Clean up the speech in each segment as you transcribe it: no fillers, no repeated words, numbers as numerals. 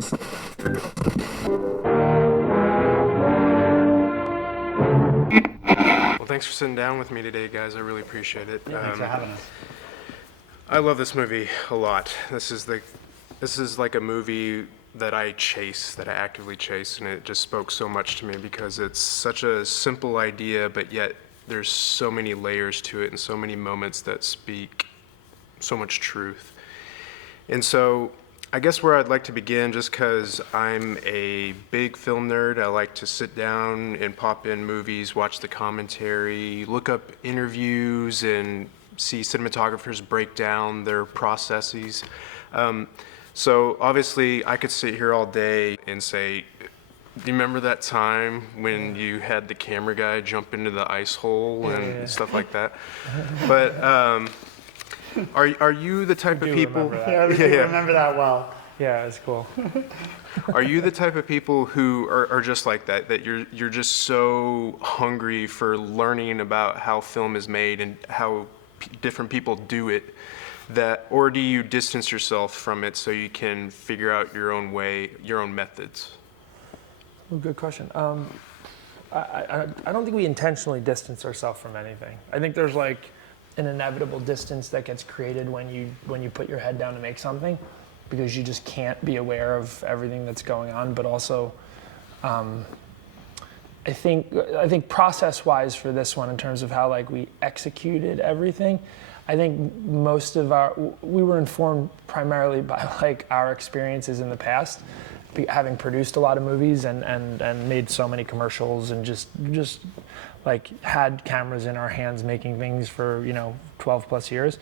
Angels. Well, thanks for sitting down with me today, guys. I really appreciate it. Thanks for having us. I love this movie a lot. This is like a movie that I actively chase, and it just spoke so much to me because it's such a simple idea, but yet there's so many layers to it and so many moments that speak so much truth. And so I guess where I'd like to begin, just because I'm a big film nerd, I like to sit down and pop in movies, watch the commentary, look up interviews, and see cinematographers break down their processes. So obviously I could sit here all day and say, do you remember that time when you had the camera guy jump into the ice hole and stuff like that? But are you the type of people? Yeah, I remember that well. Yeah, it's cool. Are you the type of people who are just like that? That you're just so hungry for learning about how film is made and how different people do it, or do you distance yourself from it so you can figure out your own way, your own methods? Well, good question. I don't think we intentionally distance ourselves from anything. I think there's like an inevitable distance that gets created when you put your head down to make something, because you just can't be aware of everything that's going on. But also, I think process-wise for this one, in terms of how like we executed everything, I think we were informed primarily by like our experiences in the past, having produced a lot of movies and made so many commercials and just like had cameras in our hands making things for 12 plus years.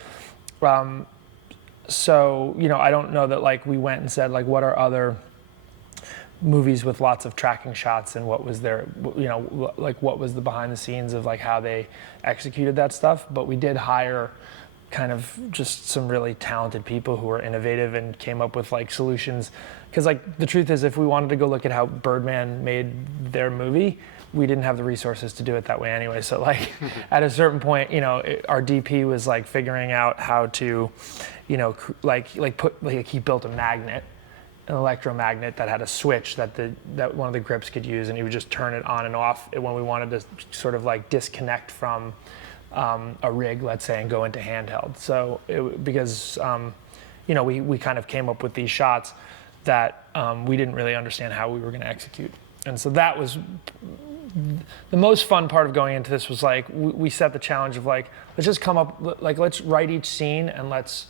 So I don't know that like we went and said like what are other movies with lots of tracking shots and what was their like what was the behind the scenes of like how they executed that stuff. But we did hire kind of just some really talented people who were innovative and came up with like solutions, because like the truth is, if we wanted to go look at how Birdman made their movie, we didn't have the resources to do it that way anyway. So like at a certain point, our DP was like figuring out how to he built a magnet, an electromagnet that had a switch that one of the grips could use, and he would just turn it on and off when we wanted to sort of like disconnect from a rig, let's say, and go into handheld. So because we kind of came up with these shots that we didn't really understand how we were going to execute. And so that was the most fun part of going into this. Was like we set the challenge of like, let's just come up, like let's write each scene and let's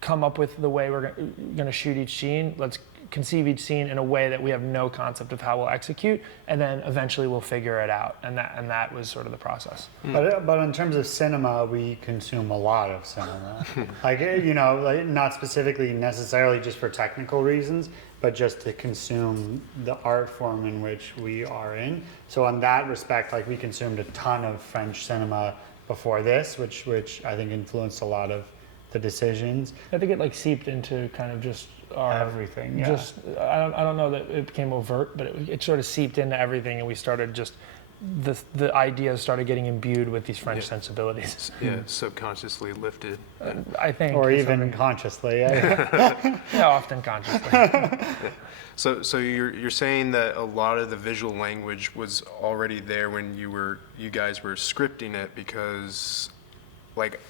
come up with the way we're going to shoot each scene. Let's conceive each scene in a way that we have no concept of how we'll execute, and then eventually we'll figure it out. And that was sort of the process. But in terms of cinema, we consume a lot of cinema. like not specifically necessarily just for technical reasons, but just to consume the art form in which we are in. So in that respect, like we consumed a ton of French cinema before this, which I think influenced a lot of the decisions. I think it like seeped into kind of just our everything. Yeah. Just I don't know that it became overt, but it sort of seeped into everything, and we started just the ideas started getting imbued with these French sensibilities. Yeah, subconsciously lifted. I think, or even consciously. Yeah, often consciously. So you're saying that a lot of the visual language was already there when you guys were scripting it, because like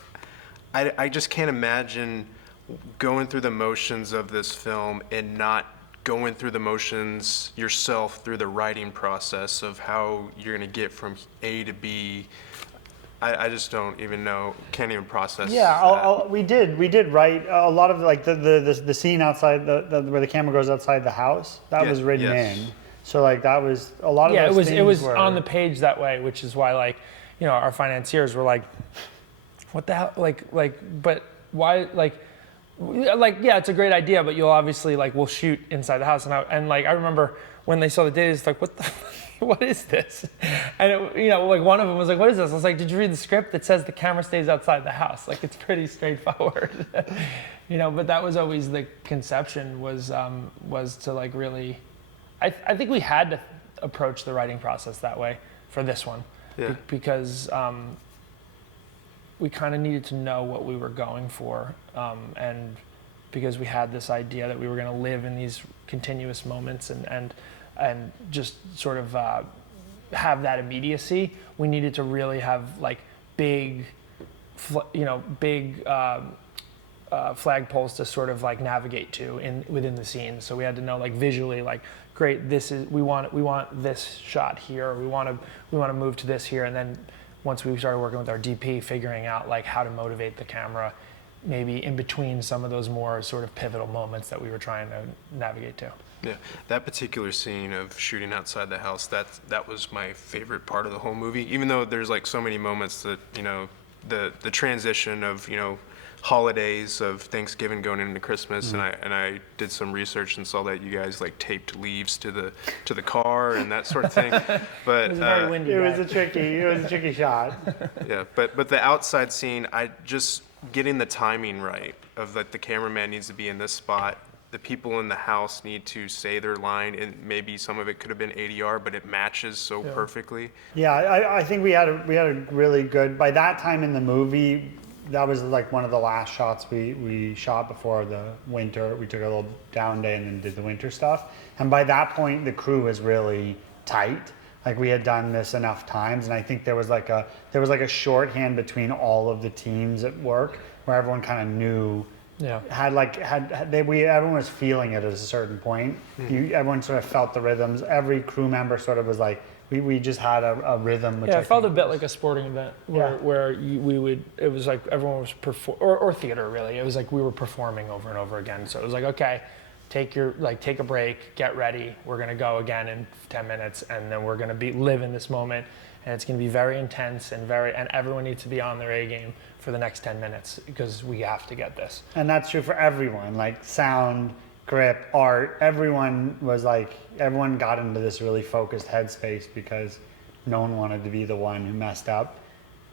I just can't imagine going through the motions of this film and not going through the motions yourself through the writing process of how you're going to get from A to B. I just don't even know, can't even process. Yeah, we did write a lot of like the scene outside where the camera goes outside the house. That was written in. So like that was a lot of those things. It was on the page that way, which is why like our financiers were like, what the hell, but why yeah, it's a great idea, but you'll obviously we'll shoot inside the house. And I remember when they saw the data, it's like, what is this? And one of them was like, what is this? I was like, did you read the script? It says the camera stays outside the house. Like, it's pretty straightforward. But that was always the conception, was to really, I think we had to approach the writing process that way for this one. Yeah. Because we kind of needed to know what we were going for, and because we had this idea that we were going to live in these continuous moments and just sort of have that immediacy. We needed to really have like big flagpoles to sort of like navigate to within the scene. So we had to know like visually, like, great, we want this shot here. We want to move to this here. And then once we started working with our DP, figuring out like how to motivate the camera, maybe in between some of those more sort of pivotal moments that we were trying to navigate to. Yeah, that particular scene of shooting outside the house, that was my favorite part of the whole movie. Even though there's like so many moments that, you know, the transition of, you know, holidays of Thanksgiving going into Christmas, and I did some research and saw that you guys like taped leaves to the car and that sort of thing. But It was very windy. It was a tricky shot. yeah, but the outside scene, I just getting the timing right of like the cameraman needs to be in this spot. The people in the house need to say their line, and maybe some of it could have been ADR, but it matches so perfectly. Yeah, I think we had a really good, by that time in the movie, that was like one of the last shots we shot before the winter. We took a little down day and then did the winter stuff. And by that point, the crew was really tight. Like we had done this enough times, and I think there was like a shorthand between all of the teams at work where everyone kind of knew. Yeah. Everyone was feeling it at a certain point. Everyone sort of felt the rhythms. Every crew member sort of was like, we just had a rhythm. Which Yeah, I it felt a think bit like a sporting event where it was like everyone was or theater really. It was like we were performing over and over again. So it was like, okay, take a break, get ready. We're gonna go again in 10 minutes, and then we're gonna live in this moment, and it's gonna be very intense and everyone needs to be on their A game for the next 10 minutes because we have to get this. And that's true for everyone, like sound, grip, art. Everyone got into this really focused headspace because no one wanted to be the one who messed up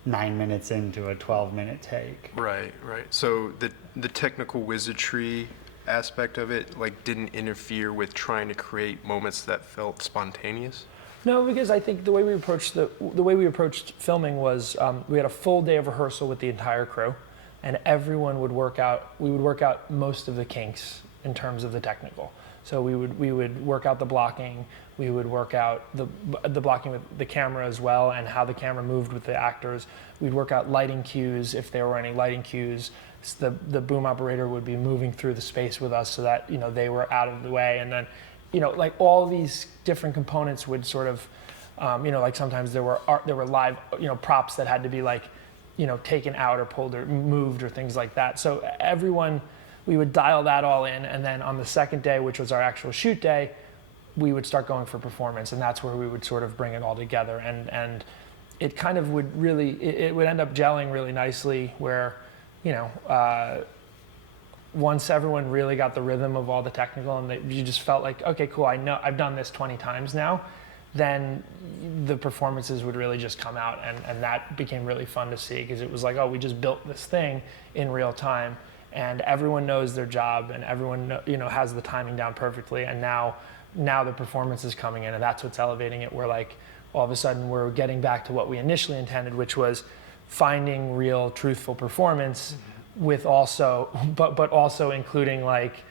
9 minutes into a 12-minute take. Right. So the technical wizardry aspect of it like didn't interfere with trying to create moments that felt spontaneous? No, because I think the way we approached filming was we had a full day of rehearsal with the entire crew, and everyone would work out. We would work out most of the kinks in terms of the technical. So we would work out the blocking. We would work out the blocking with the camera as well, and how the camera moved with the actors. We'd work out lighting cues if there were any lighting cues. The boom operator would be moving through the space with us so that they were out of the way, and then like all these different components would sort of like sometimes there were live props that had to be like taken out or pulled or moved or things like that. So we would dial that all in, and then on the second day, which was our actual shoot day, we would start going for performance, and that's where we would sort of bring it all together, and it kind of would really it would end up gelling really nicely where once everyone really got the rhythm of all the technical and you just felt like, okay, cool, I know I've done this 20 times now, then the performances would really just come out, and that became really fun to see because it was like, oh, we just built this thing in real time, and everyone knows their job, and everyone has the timing down perfectly, and now the performance is coming in, and that's what's elevating it. We're like, all of a sudden we're getting back to what we initially intended, which was finding real, truthful performance with also, but also including like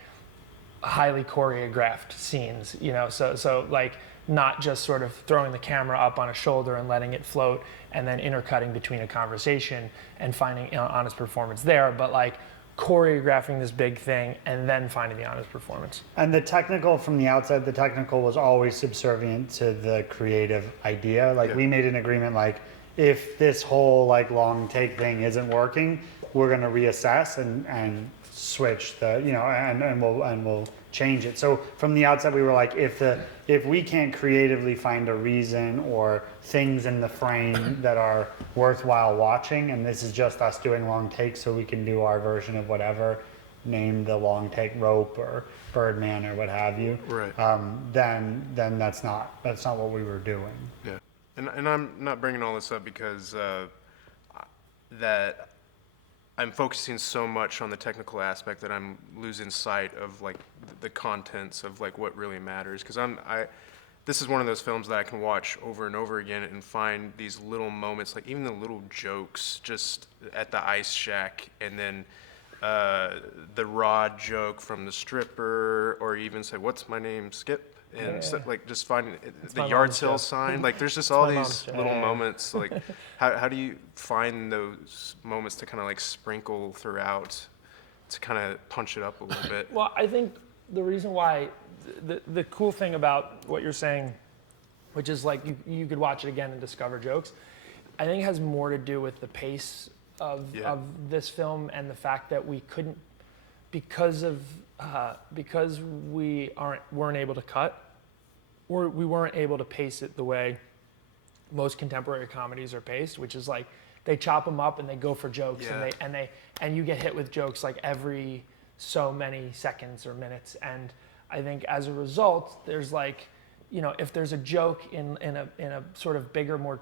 highly choreographed scenes, so like not just sort of throwing the camera up on a shoulder and letting it float and then intercutting between a conversation and finding honest performance there, but like choreographing this big thing and then finding the honest performance. And the technical from the outside, the technical was always subservient to the creative idea. Like we made an agreement, like if this whole like long take thing isn't working, we're going to reassess and switch the and we'll change it. So from the outside, we were like, if we can't creatively find a reason or things in the frame that are worthwhile watching, and this is just us doing long takes, so we can do our version of whatever, name the long take Rope or Birdman or what have you. Right. Then that's not what we were doing. Yeah, and I'm not bringing all this up because that I'm focusing so much on the technical aspect that I'm losing sight of like the contents of like what really matters. Because this is one of those films that I can watch over and over again and find these little moments, like even the little jokes just at the ice shack, and then the raw joke from the stripper, or even say, "What's my name, Skip?" And so, like just finding the my yard mom's sale joke. sign. Like there's just all my these mom's joke. little moments. Like how do you find those moments to kind of like sprinkle throughout to kind of punch it up a little bit? Well, I think the reason why, the cool thing about what you're saying, which is like you could watch it again and discover jokes, I think it has more to do with the pace of this film and the fact that we couldn't, because we weren't able to cut, or we weren't able to pace it the way most contemporary comedies are paced, which is like they chop them up and they go for jokes, and you get hit with jokes like every so many seconds or minutes. And I think as a result, there's like, if there's a joke in a sort of bigger, more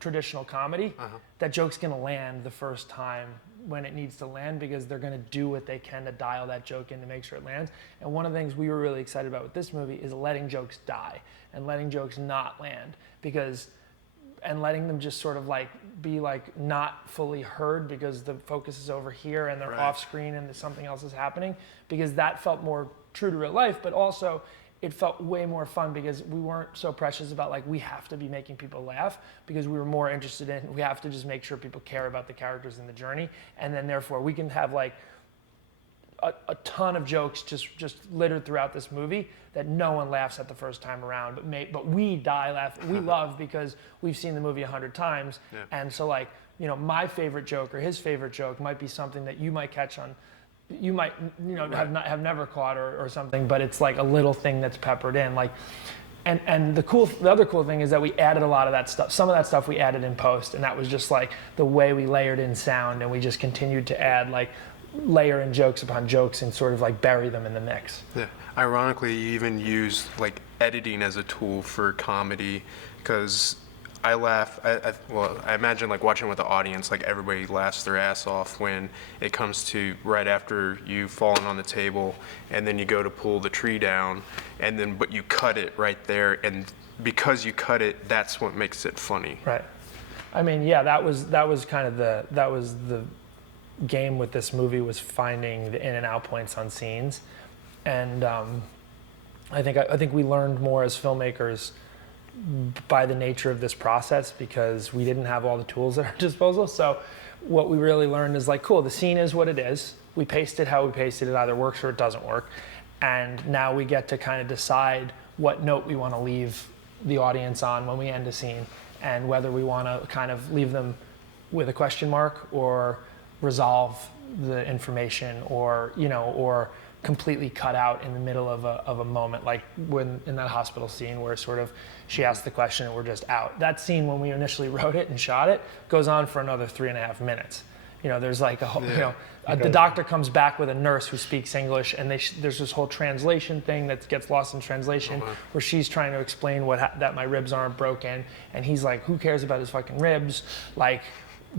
traditional comedy, that joke's gonna land the first time when it needs to land, because they're gonna do what they can to dial that joke in to make sure it lands. And one of the things we were really excited about with this movie is letting jokes die and letting jokes not land, and letting them just sort of like be like not fully heard because the focus is over here and they're off screen and something else is happening, because that felt more true to real life, but also it felt way more fun because we weren't so precious about like we have to be making people laugh, because we were more interested in we have to just make sure people care about the characters and the journey, and then therefore we can have like a ton of jokes just littered throughout this movie that no one laughs at the first time around, but we die laughing. We love because we've seen the movie 100 times, and so like my favorite joke or his favorite joke might be something that you might catch on. You might, have never caught or something, but it's like a little thing that's peppered in, like, and the other cool thing is that we added a lot of that stuff. Some of that stuff we added in post, and that was just like the way we layered in sound, and we just continued to add like layer in jokes upon jokes and sort of like bury them in the mix. Yeah. Ironically, you even use like editing as a tool for comedy, because I laugh. I imagine like watching with the audience, like everybody laughs their ass off when it comes to right after you've fallen on the table, and then you go to pull the tree down, but you cut it right there, and because you cut it, that's what makes it funny. Right. I mean, yeah, that was kind of the game with this movie, was finding the in and out points on scenes, and I think we learned more as filmmakers by the nature of this process, because we didn't have all the tools at our disposal. So what we really learned is like, cool, the scene is what it is. We paced it how we pasted it. Either works or it doesn't work. And now we get to kind of decide what note we want to leave the audience on when we end a scene, and whether we want to kind of leave them with a question mark or resolve the information, or completely cut out in the middle of a moment, like when in that hospital scene where sort of she asked the question and we're just out. That scene, when we initially wrote it and shot it, goes on for another 3.5 minutes. There's like a whole, the doctor comes back with a nurse who speaks English, and there's this whole translation thing that gets lost in translation, where she's trying to explain that my ribs aren't broken, and he's like, who cares about his fucking ribs? Like,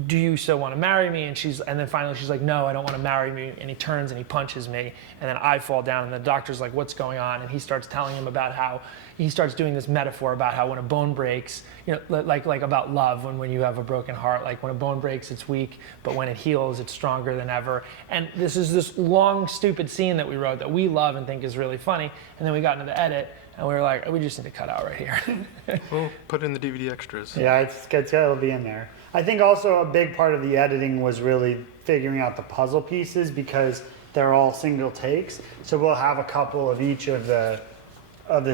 do you still want to marry me? And then finally she's like, no, I don't want to marry me. And he turns and he punches me, and then I fall down, and the doctor's like, what's going on? And he starts telling him about how he starts doing this metaphor about how when a bone breaks, like about love, when you have a broken heart, like when a bone breaks, it's weak, but when it heals, it's stronger than ever. And this is this long, stupid scene that we wrote that we love and think is really funny. And then we got into the edit, and we were like, we just need to cut out right here. Well, put in the DVD extras. Yeah, it'll be in there. I think also a big part of the editing was really figuring out the puzzle pieces, because they're all single takes. So we'll have a couple of each of the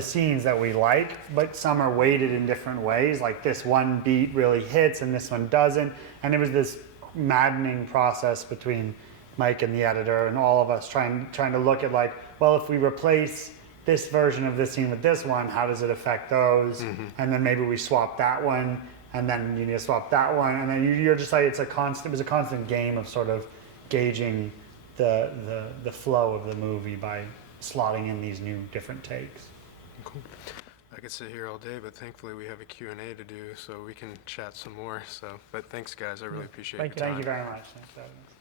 scenes that we like, but some are weighted in different ways. Like this one beat really hits and this one doesn't. And it was this maddening process between Mike and the editor and all of us trying to look at like, well, if we replace this version of this scene with this one, how does it affect those? And then maybe we swap that one, and then you need to swap that one, and then you're just like, it was a constant game of sort of gauging the flow of the movie by slotting in these new different takes. Cool. I could sit here all day, but thankfully we have a Q&A to do, so we can chat some more. But thanks, guys. I really appreciate your time. Thank you very much. Thanks for having us.